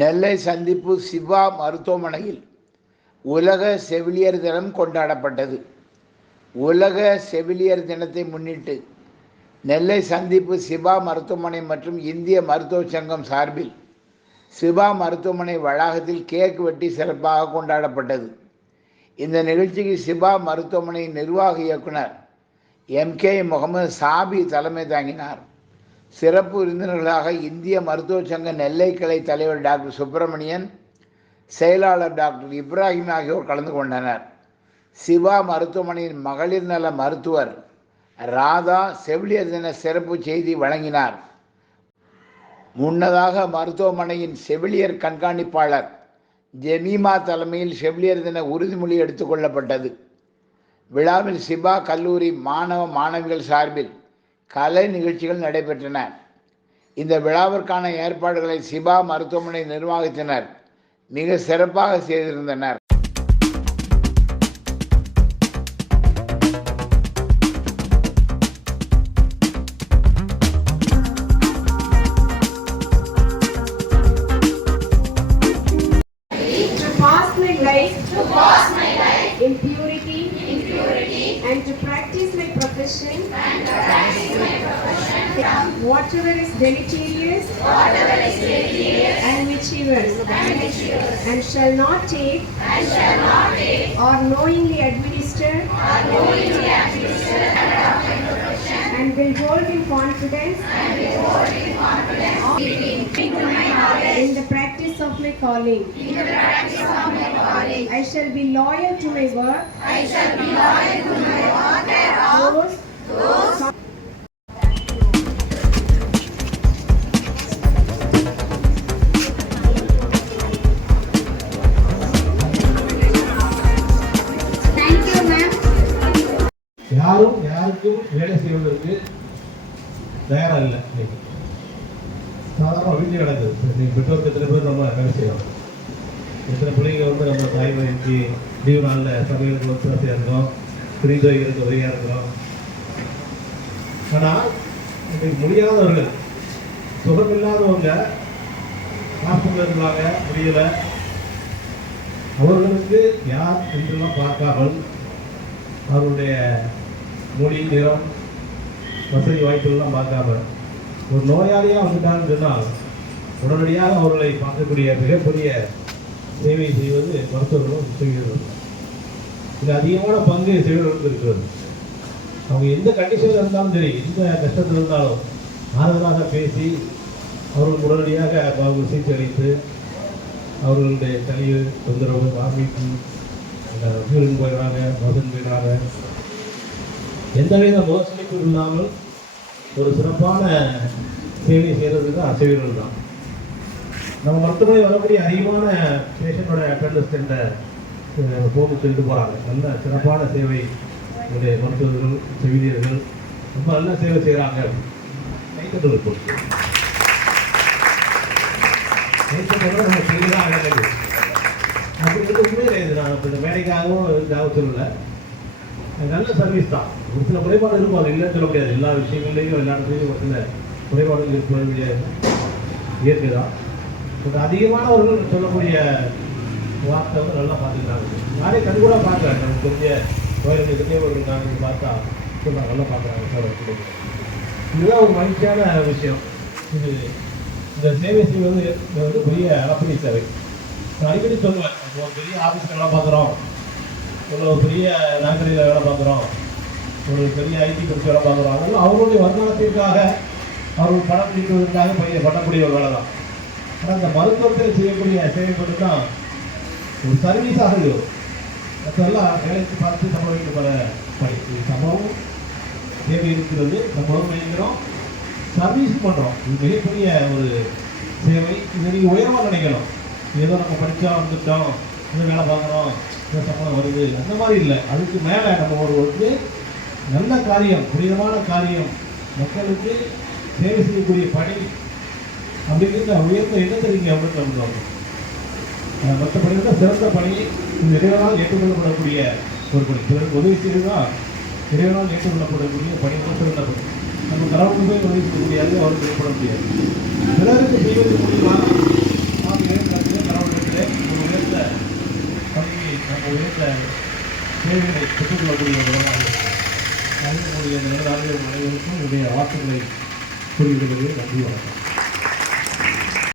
நெல்லை சந்திப்பு சிவா மருத்துவமனையில் உலக செவிலியர் தினம் கொண்டாடப்பட்டது. உலக செவிலியர் தினத்தை முன்னிட்டு நெல்லை சந்திப்பு சிவா மருத்துவமனை மற்றும் இந்திய மருத்துவ சங்கம் சார்பில் சிவா மருத்துவமனை வளாகத்தில் கேக் வெட்டி சிறப்பாக கொண்டாடப்பட்டது. இந்த நிகழ்ச்சிக்கு சிவா மருத்துவமனை நிர்வாக இயக்குனர் எம் கே முகமது சாபி தலைமை தாங்கினார். சிறப்பு விருந்தினர்களாக இந்திய மருத்துவ சங்க நெல்லை கிளை தலைவர் டாக்டர் சுப்பிரமணியன் செயலாளர் டாக்டர் இப்ராஹிம் ஆகியோர் கலந்து கொண்டனர். சிவா மருத்துவமனையின் மகளிர் நல மருத்துவர் ராதா செவிலியர் தின சிறப்பு செய்தி வழங்கினார். முன்னதாக மருத்துவமனையின் செவிலியர் கண்காணிப்பாளர் ஜெமீமா தலைமையில் செவிலியர் தின உறுதிமொழி எடுத்துக்கொள்ளப்பட்டது விழாவில் சிபா கல்லூரி மாணவ மாணவிகள் சார்பில் கலை நிகழ்ச்சிகள் நடைபெற்றன. இந்த விழாவிற்கான ஏற்பாடுகளை சிபா மருத்துவமனை நிர்வாகத்தினர் மிக சிறப்பாக செய்திருந்தனர். Purity in purity and to practice my profession. And to practice my profession. Whatever is deleterious. Whatever is deleterious. And mischievous. And mischievous. And shall not take. And shall not take. Or knowingly administer. Or knowingly administer and will hold in confidence. And will hold in confidence. In the practice of my calling I shall be loyal to my work. I shall be loyal to my work. Those, Thank you, ma'am. யாரும் யாருக்கும் வேலை செய்வதற்கு தயாரா இல்லை இன்னைக்கு சாதாரண வீட்டில் நடக்குது நீங்கள் பெற்றோருக்கு எத்தனை பேர் நம்ம வேலை செய்யறோம்? எத்தனை பிள்ளைங்க வந்து நம்ம தாய்மொழிக்கு லீவு நாளில் சமையலுக்கு ஒத்துழைச்சியாக இருக்கிறோம் துணி துவைக்கிறதுக்கு உதவியாக இருக்கிறோம் ஆனால் இன்றைக்கு முடியாதவர்கள் சுகமில்லாதவங்க ஹாஸ்பிட்டல் இருந்தாங்க முடியலை. அவர்களுக்கு யார் என்றெல்லாம் பார்க்காமல் அவருடைய மொழி நிறம் வசதி வாய்ப்புகள்லாம் பார்க்காமல் ஒரு நோயாளியாக வந்துட்டாங்கன்னு சொன்னால் உடனடியாக அவர்களை பார்க்கக்கூடிய மிகப்பெரிய சேவை செய்வது மருத்துவர்களும் செவிலியர்களும் இது அதிகமான பங்கு செய்வர்களுக்கு இருக்கிறது. அவங்க எந்த கண்டிஷனில் இருந்தாலும் சரி எந்த கஷ்டத்தில் இருந்தாலும் ஆறுதலாக பேசி அவர்கள் உடனடியாக அவங்க சிகிச்சை அளித்து அவர்களுடைய கழிவு தொந்தரவு வாமிட்டு யூரின் போயிடுறாங்க மோசன் போயிடுறாங்க எந்தவித மோசடிப்பு இல்லாமல் ஒரு சிறப்பான சேவை செய்கிறது தான் அசைவர்கள் தான் நம்ம மருத்துவமனை வரக்கூடிய அதிகமான பேஷண்டோட அட்டண்டன்ஸ்கிட்ட போக்கு சென்று போகிறாங்க நல்ல சிறப்பான சேவை என்னுடைய மருத்துவர்கள் செவிலியர்கள் ரொம்ப நல்ல சேவை செய்கிறாங்க கைத்தட்டல் போட்டு கைத்தட்டல் நம்ம செய்யலாம் அப்படி உண்மையிலே இது. நான் இந்த வேலைக்காகவும் இதுக்காக சொல்லலை. நல்ல சர்வீஸ் தான். ஒரு சில குறைபாடு இருக்கும் அது இல்லைன்னு சொல்ல முடியாது. எல்லா விஷயங்கள்லையும் எல்லா இடத்துலையும் ஒரு சில குறைபாடுகள் இருக்கக்கூடிய இயற்கை தான். பட் அதிகமானவர்கள் சொல்லக்கூடிய வார்த்தை வந்து நல்லா பார்த்துக்கிறாங்க. நானே கண் கூட பார்க்குறேன் நமக்கு தெரிஞ்ச கோயிலுக்கு தெரிஞ்சவர்கள் நான் பார்த்தா சொல்ல நல்லா பார்க்குறாங்க. சார் இதுதான் ஒரு மகிழ்ச்சியான விஷயம். இது இந்த சேவை செய்வது வந்து பெரிய அளப்பரிய சேவை. நான் அடிக்கடி சொல்லுவேன் இப்போ பெரிய ஆஃபீஸில் பார்க்குறோம். இவ்வளோ பெரிய நாகரியில் வேலை பார்க்குறோம். ஒரு பெரிய ஐடி குறித்து வேலை பார்க்குறோம். அதெல்லாம் அவங்களுடைய வருமானத்திற்காக அவர்கள் பணம் நீக்குவதற்காக பைய பண்ணக்கூடிய ஒரு வேலை தான். ஆனால் இந்த மருத்துவத்தில் செய்யக்கூடிய சேவை தான் ஒரு சர்வீஸாக இருக்கும் மற்றெல்லாம் வேலைக்கு பார்த்து சம்பளம் வைக்க போகிற பணி. இது சம்பளம் தேவை இருக்கிறது சம்பளம் வைக்கிறோம் சர்வீஸ் பண்ணுறோம் இது மிகப்பெரிய ஒரு சேவை. இதை நீங்கள் உயர்வாக நினைக்கணும். ஏதோ நம்ம படித்தா வந்துட்டோம். இன்னும் வேலை பார்க்குறோம் இந்த சம்பளம் வருது. அந்த மாதிரி இல்லை. அதுக்கு மேலே நம்ம ஒரு வந்து நல்ல காரியம் புனிதமான காரியம். மக்களுக்கு சேவை செய்யக்கூடிய பணி அப்படிங்கிறது உயர்ந்த எண்ணத்தை நீங்கள் அப்படின்னு நம்புவாங்க மற்றபடி பணிகள் சிறந்த பணி இந்த இறைவனால் ஏற்றுக்கொள்ளப்படக்கூடிய ஒரு பணி. பிறருக்கு உதவி செய்வதுதான் இறைவனால் ஏற்றுக்கொள்ளப்படக்கூடிய பணி தான் சிறந்த பணி நம்ம கடவுளுக்கு போய் உதவி செய்ய முடியாது அவருக்கு ஏற்பட முடியாது. பிறருக்கு செய்வது மூலியமாக வீட்டில் சேவைகளை பெற்றுக்கொள்ளக்கூடிய விதமாக வழங்கக்கூடிய நல்ல அனைவருக்கும் என்னுடைய வாக்குகளை கூறிவிடுவது நன்றி வணக்கம்.